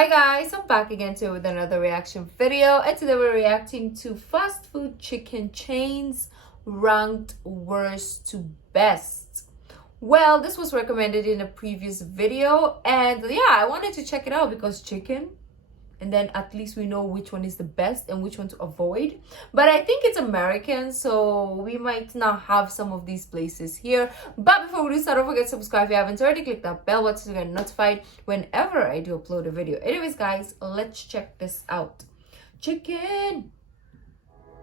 Hi guys, I'm back again today with another reaction video, and today we're reacting to fast food chicken chains ranked worst to best. Well, this was recommended in a previous video, and yeah, I wanted to check it out because chicken, and then at least we know which one is the best and which one to avoid. But I think it's American, so we might not have some of these places here. But before we do start, don't forget to subscribe if you haven't already. Click that bell button to get notified whenever I do upload a video. Anyways guys, let's check this out. Chicken!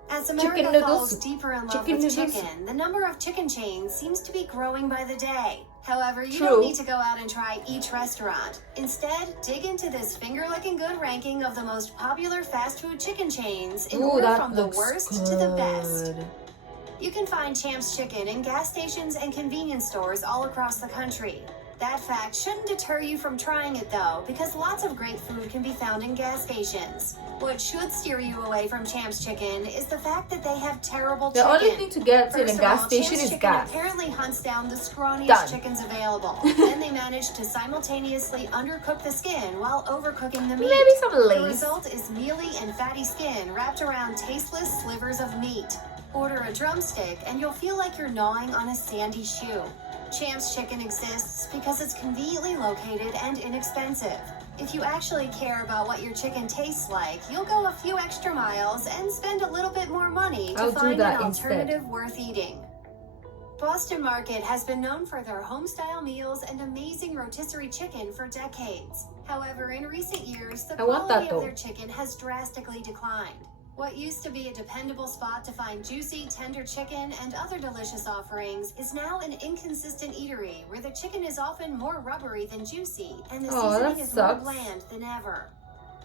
As America falls deeper in love with chicken, the number of chicken chains seems to be growing by the day. However, you don't need to go out and try each restaurant. Instead, dig into this finger-licking good ranking of the most popular fast food chicken chains in order from the worst to the best. You can find Champs Chicken in gas stations and convenience stores all across the country. That fact shouldn't deter you from trying it though, because lots of great food can be found in gas stations. What should steer you away from Champs Chicken is the fact that they have terrible chicken. The only thing to get in a gas station is gas. Apparently hunts down the scrawniest chickens available. Then they manage to simultaneously undercook the skin while overcooking the meat. Maybe some lace. The result is mealy and fatty skin wrapped around tasteless slivers of meat. Order a drumstick and you'll feel like you're gnawing on a sandy shoe. Champs Chicken exists because it's conveniently located and inexpensive. If you actually care about what your chicken tastes like, you'll go a few extra miles and spend a little bit more money to find an alternative worth eating. Boston Market has been known for their home-style meals and amazing rotisserie chicken for decades. However, in recent years, the quality of their chicken has drastically declined. What used to be a dependable spot to find juicy, tender chicken and other delicious offerings is now an inconsistent eatery where the chicken is often more rubbery than juicy and the seasoning is more bland than ever.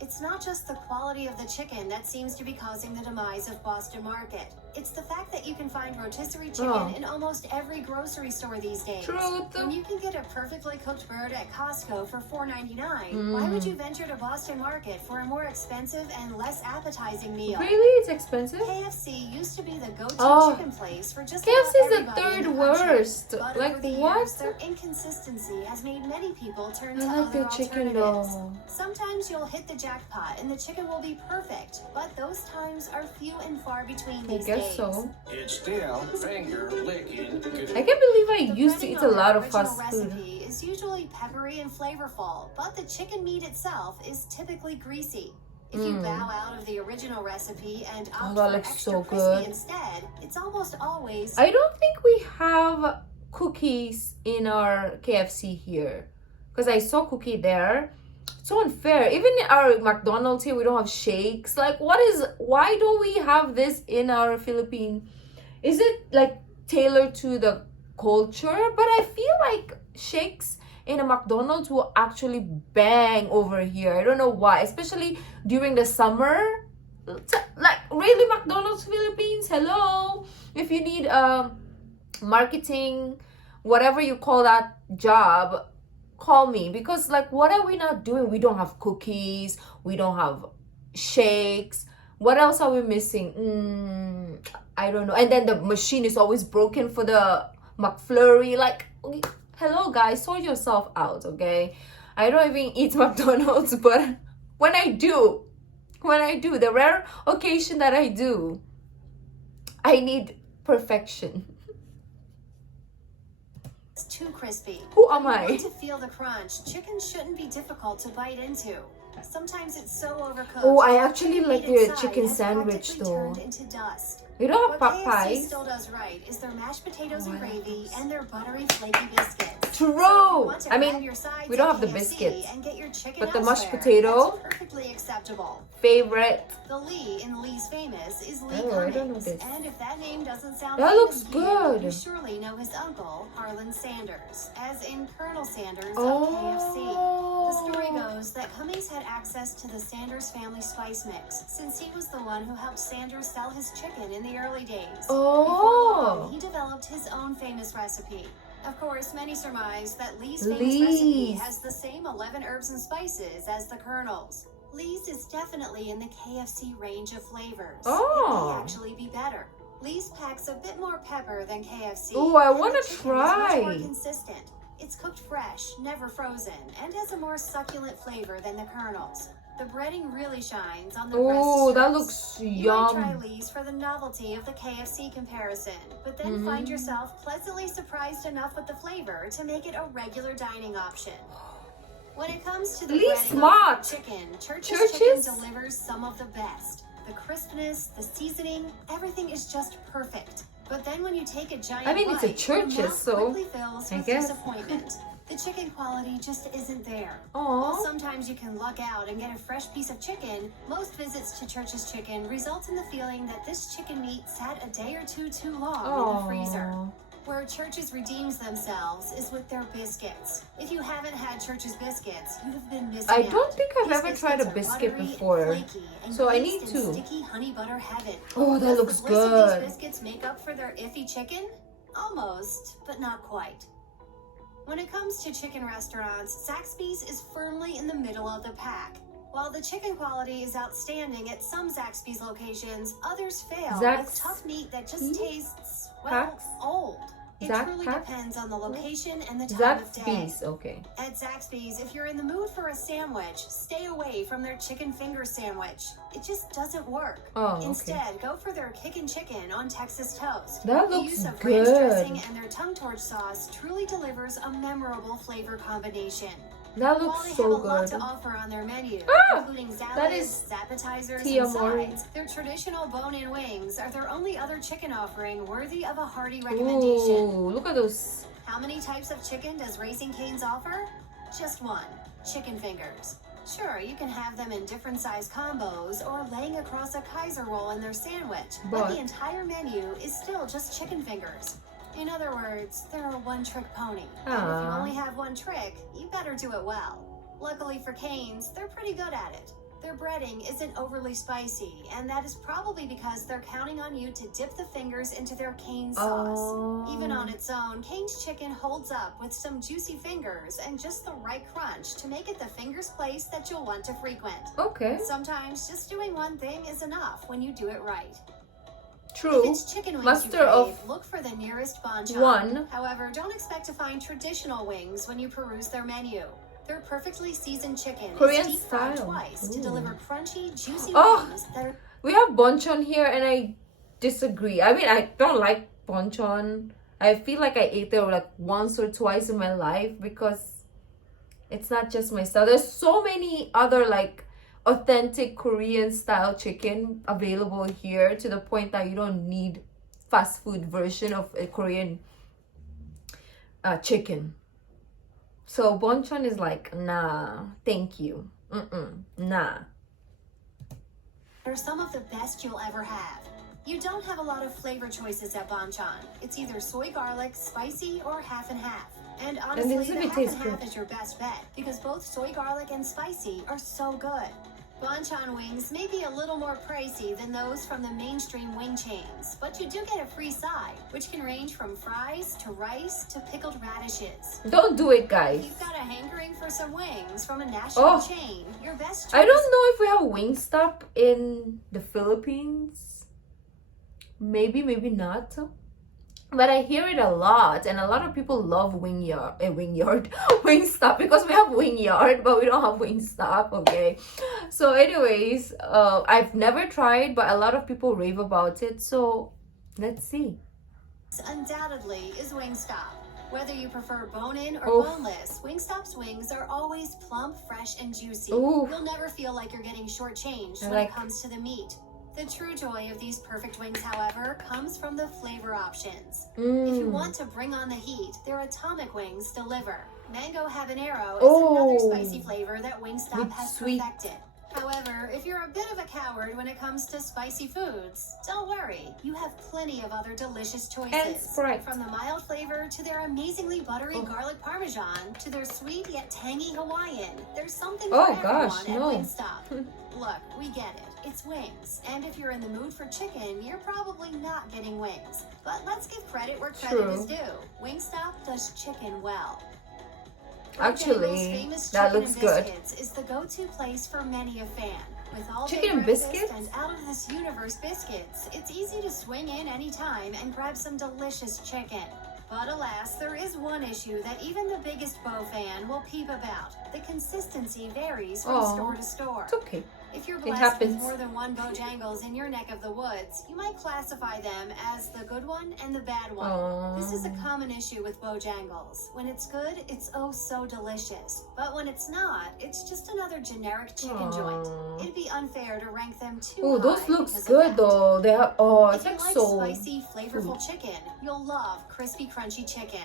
It's not just the quality of the chicken that seems to be causing the demise of Boston Market. It's the fact that you can find rotisserie chicken in almost every grocery store these days. When you can get a perfectly cooked bird at Costco for $4.99, why would you venture to Boston Market for a more expensive and less appetizing meal? Really? It's expensive? KFC used to be the go-to chicken place for just KFC about is the third worst. But like over the what? Years, their inconsistency has made many people turn to I like other the chicken alternatives. though. Sometimes you'll hit the jackpot and the chicken will be perfect, but those times are few and far between these days. So. It's still finger licking good. I can't believe I used to eat a lot of fast food. The recipe is usually peppery and flavorful, but the chicken meat itself is typically greasy. If you bow out of the original recipe and opt for extra crispy instead, it's almost always... I don't think we have cookies in our KFC here, because I saw cookie there. So unfair. Even in our McDonald's here, we don't have shakes. Like, why don't we have this in our Philippine? Is it like tailored to the culture? But I feel like shakes in a McDonald's will actually bang over here. I don't know why, especially during the summer. Like, really, McDonald's Philippines, hello. If you need marketing, whatever you call that job, call me, because like, what are we not doing? We don't have cookies, we don't have shakes. What else are we missing? I don't know. And then the machine is always broken for the McFlurry. Like, hello guys, sort yourself out, okay? I don't even eat McDonald's, but when I do, the rare occasion that I do, I need perfection. Too crispy. Who am I? To feel the crunch, chicken shouldn't be difficult to bite into. Sometimes it's so overcooked. Oh, I actually like the chicken sandwich though. Into dust. We don't have pot What KFC pies. still does right is their mashed potatoes and gravy and their buttery flaky biscuits. True. I mean, we don't have the biscuits, but the mashed potato, perfectly acceptable. Favorite. The Lee in Lee's Famous is Lee I don't know Cummings, this. and if that name doesn't sound That looks familiar, good. you surely know his uncle, Harlan Sanders, as in Colonel Sanders Oh. of KFC. The story goes that Cummings had access to the Sanders family spice mix, since he was the one who helped Sanders sell his chicken in the early days. Oh. Before long, he developed his own famous recipe. Of course, many surmise that Lee's famous recipe has the same 11 herbs and spices as the Colonel's. Lee's is definitely in the KFC range of flavors. Oh. It may actually be better. Lee's packs a bit more pepper than KFC. Oh, I want to Much more try. consistent. It's cooked fresh, never frozen, and has a more succulent flavor than the kernels. The breading really shines on the breast Oh, that strips. looks You might try yum. Lee's for the novelty of the KFC comparison, but then find yourself pleasantly surprised enough with the flavor to make it a regular dining option. When it comes to the Lee's breading smart. of chicken, Church's Church's? Chicken delivers some of the best. The crispness, the seasoning, everything is just perfect. But then when you take a giant I mean, it's a bite, Church's, your mouth so quickly fills I with guess. disappointment. The chicken quality just isn't there. Aw. While sometimes you can luck out and get a fresh piece of chicken, most visits to Church's Chicken result in the feeling that this chicken meat sat a day or two too long in the freezer. Aw. Where Church's redeems themselves is with their biscuits. If you haven't had Church's biscuits, you have been missing I out. don't think I've These ever tried a biscuits are biscuit buttery and before. flaky and So I glazed need in to. Sticky honey butter heaven. Oh, that Does looks the bliss of good. these biscuits make up for their iffy chicken? Almost, but not quite. When it comes to chicken restaurants, Zaxby's is firmly in the middle of the pack. While the chicken quality is outstanding at some Zaxby's locations, others fail with tough meat that just tastes, well, Pax? old. It truly Pax? depends on the location and the time of day. Zaxby's, okay. At Zaxby's, if you're in the mood for a sandwich, stay away from their chicken finger sandwich. It just doesn't work. Oh, okay. Instead, go for their kickin' chicken on Texas toast. That The looks use of good. ranch dressing and their tongue torch sauce truly delivers a memorable flavor combination. That While looks they so have a lot good. to offer on their menu, Ah! including That is salads, appetizers, Tia and Mori. sides, their traditional bone-in wings are their only other chicken offering worthy of a hearty recommendation. Ooh, look at those. How many types of chicken does Raising Cane's offer? Just one, chicken fingers. Sure, you can have them in different size combos or laying across a Kaiser roll in their sandwich, but the entire menu is still just chicken fingers. In other words, they're a one-trick pony. And if you Aw. only have one trick, you better do it well. Luckily for Cane's, they're pretty good at it. Their breading isn't overly spicy, and that is probably because they're counting on you to dip the fingers into their Cane's sauce. Oh. Even on its own, Cane's chicken holds up with some juicy fingers and just the right crunch to make it the fingers place that you'll want to frequent. Okay. Sometimes just doing one thing is enough when you do it right. If True. it's chicken wings Master you crave, of look for the nearest banchan. one. However, don't expect to find traditional wings when you peruse their menu. Their perfectly seasoned chicken Korean is deep fried style. twice to Ooh. deliver crunchy, juicy Oh. wings that are We have bonchon here and I disagree. I mean, I don't like bonchon. I feel like I ate there like once or twice in my life because it's not just my style. There's so many other like authentic Korean style chicken available here to the point that you don't need fast food version of a Korean chicken. So bonchon is like, nah, thank you. Nah. are some of the best you'll ever have. You don't have a lot of flavor choices at banchan. It's either soy garlic, spicy, or half and half. And honestly, this the would half taste and half good. is your best bet because both soy garlic and spicy are so good. Banchan wings may be a little more pricey than those from the mainstream wing chains, but you do get a free side, which can range from fries to rice to pickled radishes. Don't do it, If guys. you've got a hankering for some wings from a national Oh. chain, your best choice I don't know if we have Wingstop in the Philippines. Maybe, maybe not. But I hear it a lot, and a lot of people love Wingstop because we have Wingyard, but we don't have Wingstop. Okay, so anyways, I've never tried, but a lot of people rave about it. So let's see. undoubtedly is Wingstop. Whether you prefer bone-in or Oof. boneless, Wingstop's wings are always plump, fresh, and juicy. Oof. You'll never feel like you're getting shortchanged I when like- it comes to the meat. The true joy of these perfect wings, however, comes from the flavor options. If you want to bring on the heat, their atomic wings deliver. Mango habanero is another Oh. spicy flavor that Wingstop With has sweet- perfected. However, if you're a bit of a coward when it comes to spicy foods, don't worry. You have plenty of other delicious choices. And Sprite. From the mild flavor to their amazingly buttery Oh. garlic parmesan to their sweet yet tangy Hawaiian, there's something Oh, for gosh, everyone no. at Wingstop. Look, we get it. It's wings. And if you're in the mood for chicken, you're probably not getting wings. But let's give credit where credit True. is due. Wingstop does chicken well. Actually, Bojangles' famous that chicken looks and good. Biscuits is the go-to place for many a fan. With all Chicken and breakfast biscuits? and out of this universe biscuits, it's easy to swing in anytime and grab some delicious chicken. But alas, there is one issue that even the biggest Bo fan will peep about. The consistency varies from Aw. store to store. It's okay. If you're It blessed happens. with more than one Bojangles in your neck of the woods, you might classify them as the good one and the bad one. Aw. This is a common issue with Bojangles. When it's good, it's oh so delicious. But when it's not, it's just another generic chicken joint. Aw. It'd be unfair to rank them too Oh, high those looks because of good that. though. They have, oh, If it's you like like so. spicy, flavorful chicken, you'll love crispy, crunchy chicken.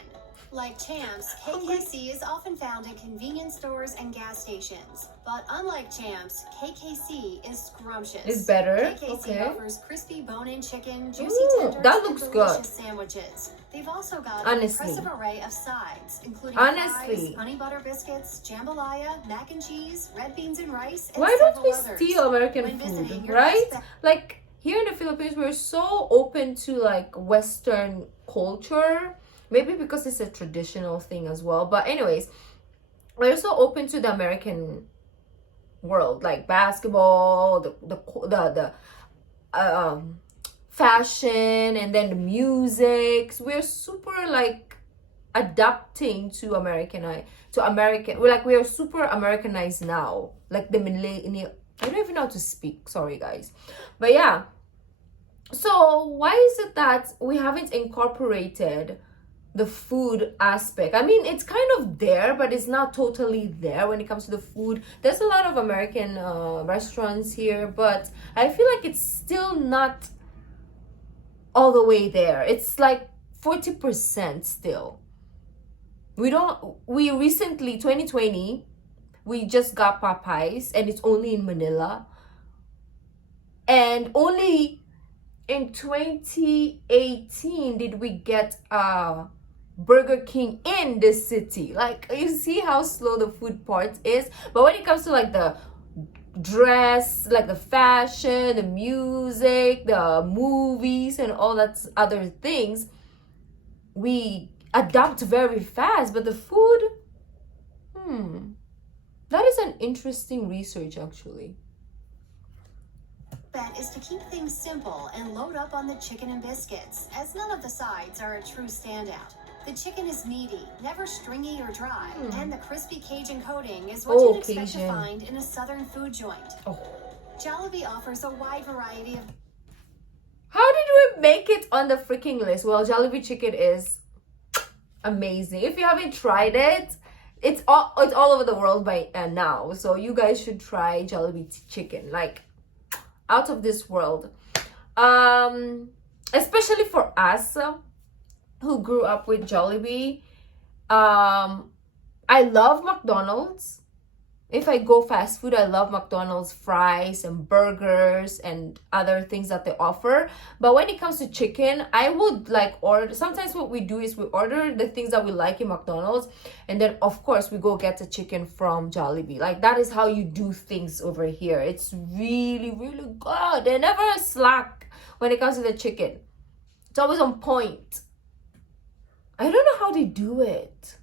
Like Champs, KKC is often found in convenience stores and gas stations. But unlike Champs, KKC is scrumptious. It's better? KKC Okay. offers crispy bone-in chicken, juicy Ooh, tenders, that and looks delicious good. sandwiches. They've also got Honestly. an impressive array of sides, including Honestly. fries, honey butter biscuits, jambalaya, mac and cheese, red beans and rice, and Why don't several we others. steal American When visiting food, your right? best Like here in the Philippines, we're so open to like Western culture. Maybe because it's a traditional thing as well. But anyways, we're so open to the American world, like basketball, the fashion, and then the music. We're super like adapting to American. We are super Americanized now. Like the millennial. I don't even know how to speak. Sorry, guys. But yeah. So why is it that we haven't incorporated the food aspect? I mean, it's kind of there, but it's not totally there when it comes to the food. There's a lot of American restaurants here, but I feel like it's still not all the way there. It's like 40% still. We recently, 2020, we just got Popeyes, and it's only in Manila. And only in 2018 did we get Burger King in this city. Like, you see how slow the food part is. But when it comes to like the dress, like the fashion, the music, the movies, and all that other things, we adapt very fast. But the food, that is an interesting research actually. bet is to keep things simple and load up on the chicken and biscuits, as none of the sides are a true standout. The chicken is meaty, never stringy or dry, and the crispy Cajun coating is what you'd expect to Cajun. find in a southern food joint. Jollibee offers a wide variety of How did we make it on the freaking list? Well, Jollibee chicken is amazing. If you haven't tried it, it's all over the world by now. So you guys should try Jollibee chicken. Like, out of this world. Especially for us who grew up with Jollibee. I love McDonald's. If I go fast food, I love McDonald's fries and burgers and other things that they offer. But when it comes to chicken, I would like order. Sometimes what we do is we order the things that we like in McDonald's, and then of course we go get the chicken from Jollibee. Like, that is how you do things over here. It's really, really good. They never slack when it comes to the chicken. It's always on point. I don't know how they do it.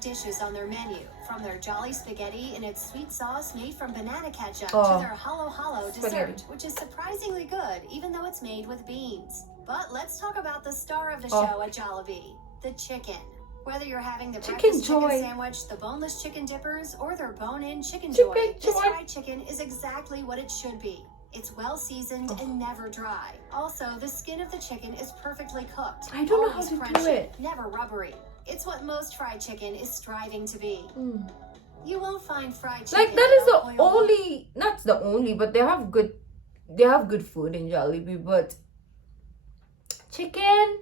dishes on their menu, from their Jolly Spaghetti and its sweet sauce made from banana ketchup Oh, to their Halo spaghetti. dessert, which is surprisingly good even though it's made with beans. But let's talk about the star of the Oh. show at Jollibee, the chicken. Whether you're having the Chicken breakfast joy. chicken sandwich, the boneless chicken dippers, or their bone-in chicken Chicken joy, this joy. fried chicken is exactly what it should be. It's well seasoned and never dry. Also, the skin of the chicken is perfectly cooked. I don't know how always to do crunchy, it. never rubbery. It's what most fried chicken is striving to be. You won't find fried chicken Like, that is the without oil. only, not the only, but they have good food in Jollibee. But chicken,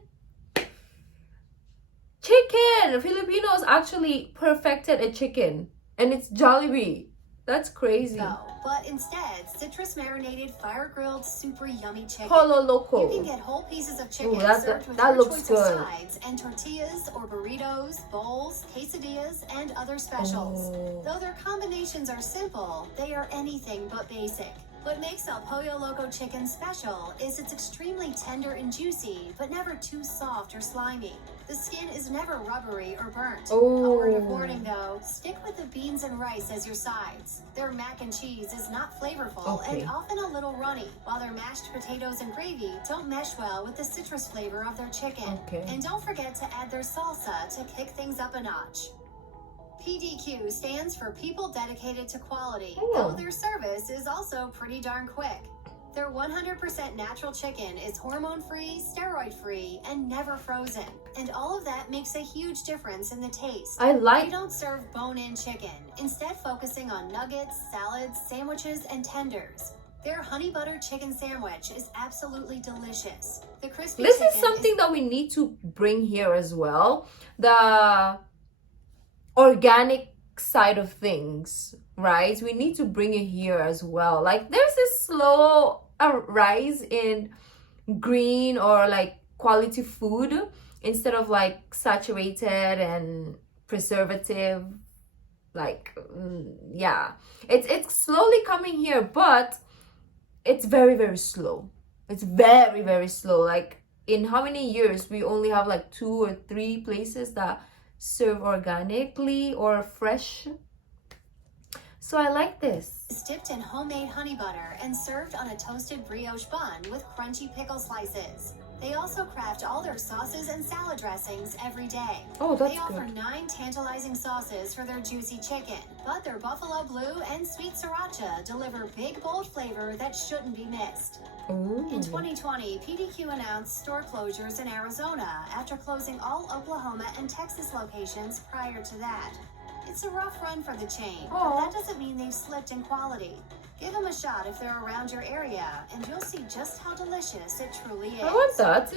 Filipinos actually perfected a chicken, and it's Jollibee. That's crazy. No, but instead, citrus marinated, fire grilled, super yummy chicken. Polo You can Loco. get whole pieces of chicken Ooh, served with that your looks choice good. of sides and tortillas or burritos, bowls, quesadillas, and other specials. Oh. Though their combinations are simple, they are anything but basic. What makes El Pollo Loco chicken special is it's extremely tender and juicy, but never too soft or slimy. The skin is never rubbery or burnt. A word of warning though, stick with the beans and rice as your sides. Their mac and cheese is not flavorful and often a little runny, while their mashed potatoes and gravy don't mesh well with the citrus flavor of their chicken. And don't forget to add their salsa to kick things up a notch. PDQ stands for People Dedicated to Quality, though their service is also pretty darn quick. Their 100% natural chicken is hormone-free, steroid-free, and never frozen. And all of that makes a huge difference in the taste. They don't serve bone-in chicken, instead focusing on nuggets, salads, sandwiches, and tenders. Their honey butter chicken sandwich is absolutely delicious. The crispy This is something that we need to bring here as well. The organic side of things, right? We need to bring it here as well. Like there's this slow rise in green or like quality food instead of like saturated and preservative. Like yeah, it's slowly coming here, but it's very, very slow. It's very, very slow. Like in how many years we only have like 2 or 3 places that serve organically or fresh. So I like this. It's dipped in homemade honey butter and served on a toasted brioche bun with crunchy pickle slices. They also craft all their sauces and salad dressings every day. Oh, that's They offer good. 9 tantalizing sauces for their juicy chicken, but their buffalo blue and sweet sriracha deliver big, bold flavor that shouldn't be missed. In 2020, PDQ announced store closures in Arizona after closing all Oklahoma and Texas locations prior to that. It's a rough run for the chain, but that doesn't mean they've slipped in quality. Give them a shot if they're around your area, and you'll see just how delicious it truly is. I want that.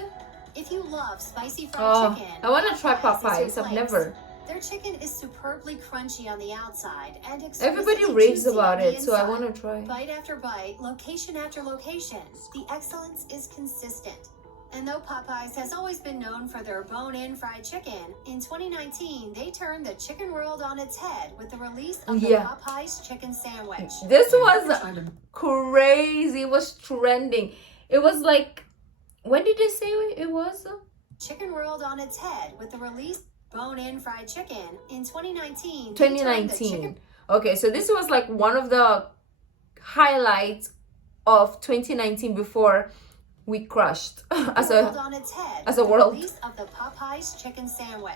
If you love spicy fried chicken, I want to try Popeyes is your Popeyes. I've place. never. Their chicken is superbly crunchy on the outside and Everybody exquisitely raves juicy about on the it, so I inside. want to try. Bite after bite, location after location, the excellence is consistent. And though Popeyes has always been known for their bone-in fried chicken, in 2019 they turned the chicken world on its head with the release of the Popeyes chicken sandwich. This was crazy. It was trending. It was like, when did they say it was? Chicken world on its head with the release bone-in fried chicken in 2019. 2019. Okay, so this was like one of the highlights of 2019 before we crushed as a world. Release of the Popeyes chicken sandwich.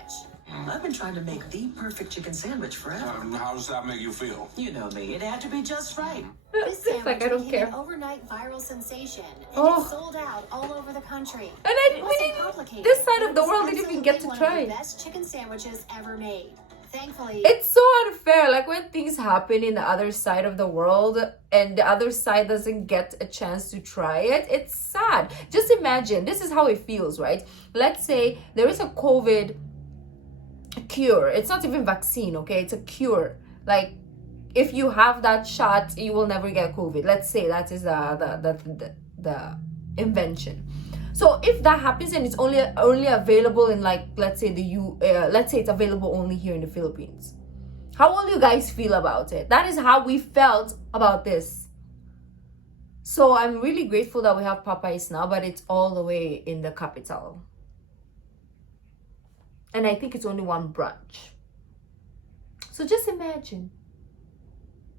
I've been trying to make the perfect chicken sandwich forever. How does that make you feel? You know me, it had to be just right. This sandwich like, I don't became care. an overnight viral sensation, and it sold out all over the country. And It wasn't complicated. this side of the It was world didn't even get to absolutely one try. of the best chicken sandwiches ever made. Thankfully, It's so unfair, like when things happen in the other side of the world and the other side doesn't get a chance to try it. It's sad. Just imagine, this is how it feels, right? Let's say there is a COVID cure. It's not even vaccine, okay? It's a cure. Like if you have that shot, you will never get COVID. Let's say that is the invention. So if that happens and it's only available in, like, let's say let's say it's available only here in the Philippines, how will you guys feel about it? That is how we felt about this. So I'm really grateful that we have Popeyes now, but it's all the way in the capital. And I think it's only one branch. So just imagine,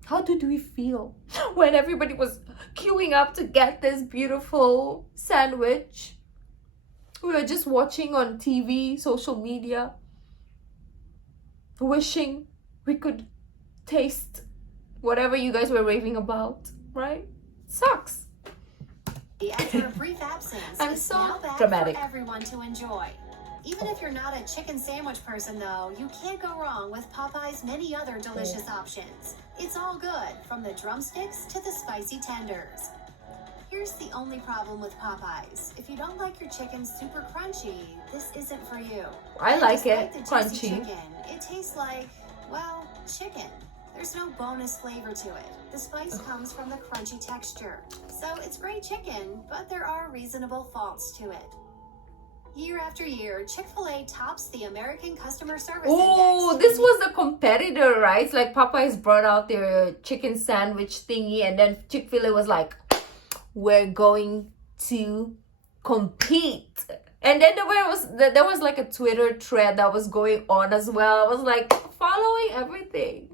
how did we feel when everybody was queuing up to get this beautiful sandwich? We were just watching on TV, social media, wishing we could taste whatever you guys were raving about, right? Sucks. after a brief absence, I'm is so now back dramatic. for everyone to enjoy. Even if you're not a chicken sandwich person, though, you can't go wrong with Popeye's many other delicious options. It's all good, from the drumsticks to the spicy tenders. Here's the only problem with Popeyes. If you don't like your chicken super crunchy, this isn't for you. I like it Despite the juicy crunchy. chicken, it tastes like, well, chicken. There's no bonus flavor to it. The spice comes from the crunchy texture. So it's great chicken, but there are reasonable faults to it. Year after year, Chick-fil-A tops the American Customer Service Oh, Index. this was the competitor, right? It's like Popeyes brought out their chicken sandwich thingy, and then Chick-fil-A was like, we're going to compete. And then there was like a Twitter thread that was going on as well. I was like following everything,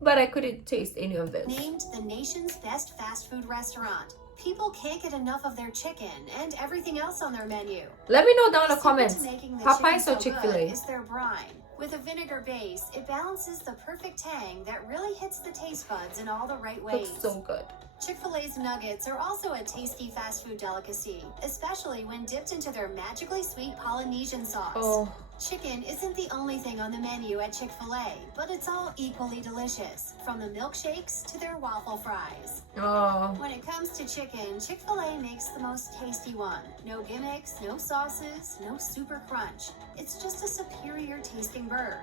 but I couldn't taste any of this. Named the nation's best fast food restaurant. People can't get enough of their chicken and everything else on their menu. Let me know down in the Secret comments, to making the Popeyes chicken or so Chick-fil-A? good is their brine. With a vinegar base, it balances the perfect tang that really hits the taste buds in all the right ways. Looks so good. Chick-fil-A's nuggets are also a tasty fast food delicacy, especially when dipped into their magically sweet Polynesian sauce. Oh, Chicken isn't the only thing on the menu at Chick-fil-A, but it's all equally delicious, from the milkshakes to their waffle fries. oh. When it comes to chicken, Chick-fil-A makes the most tasty one. No gimmicks, no sauces, no super crunch. It's just a superior tasting bird.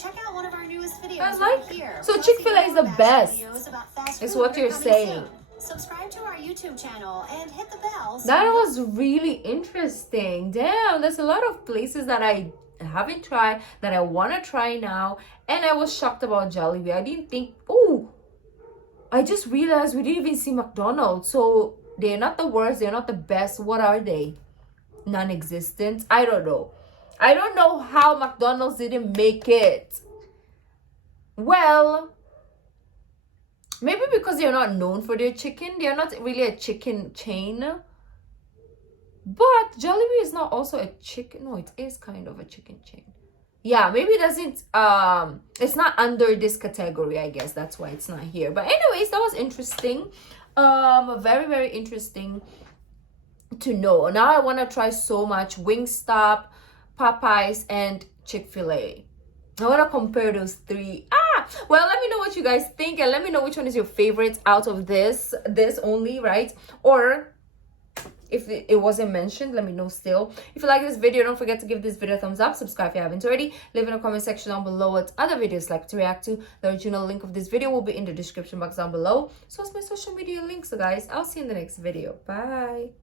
Check out one of our newest videos I right like- here. so Plus, Chick-fil-A even is the more best, videos about fast is food what are you're coming saying. soon. Subscribe to our YouTube channel and hit the bell. so That you was really interesting. Damn, there's a lot of places that I haven't tried that I want to try now. And I was shocked about Jollibee. I didn't think, oh, I just realized we didn't even see McDonald's. So they're not the worst, they're not the best. What are they? Non-existent? I don't know. I don't know how McDonald's didn't make it. Well, maybe because they're not known for their chicken. They're not really a chicken chain. But Jollibee is not also a chicken. No, it is kind of a chicken chain. Yeah, maybe it doesn't it's not under this category, I guess. That's why it's not here. But anyways, that was interesting. Very, very interesting to know. Now I want to try so much Wingstop, Popeyes, and Chick-fil-A. I want to compare those three. Well, let me know what you guys think, and let me know which one is your favorite out of this only, right? Or if it wasn't mentioned, let me know still. If you like this video, don't forget to give this video a thumbs up. Subscribe if you haven't already. Leave in the comment section down below what other videos like to react to. The original link of this video will be in the description box down below. So it's my social media links. So guys, I'll see you in the next video. Bye.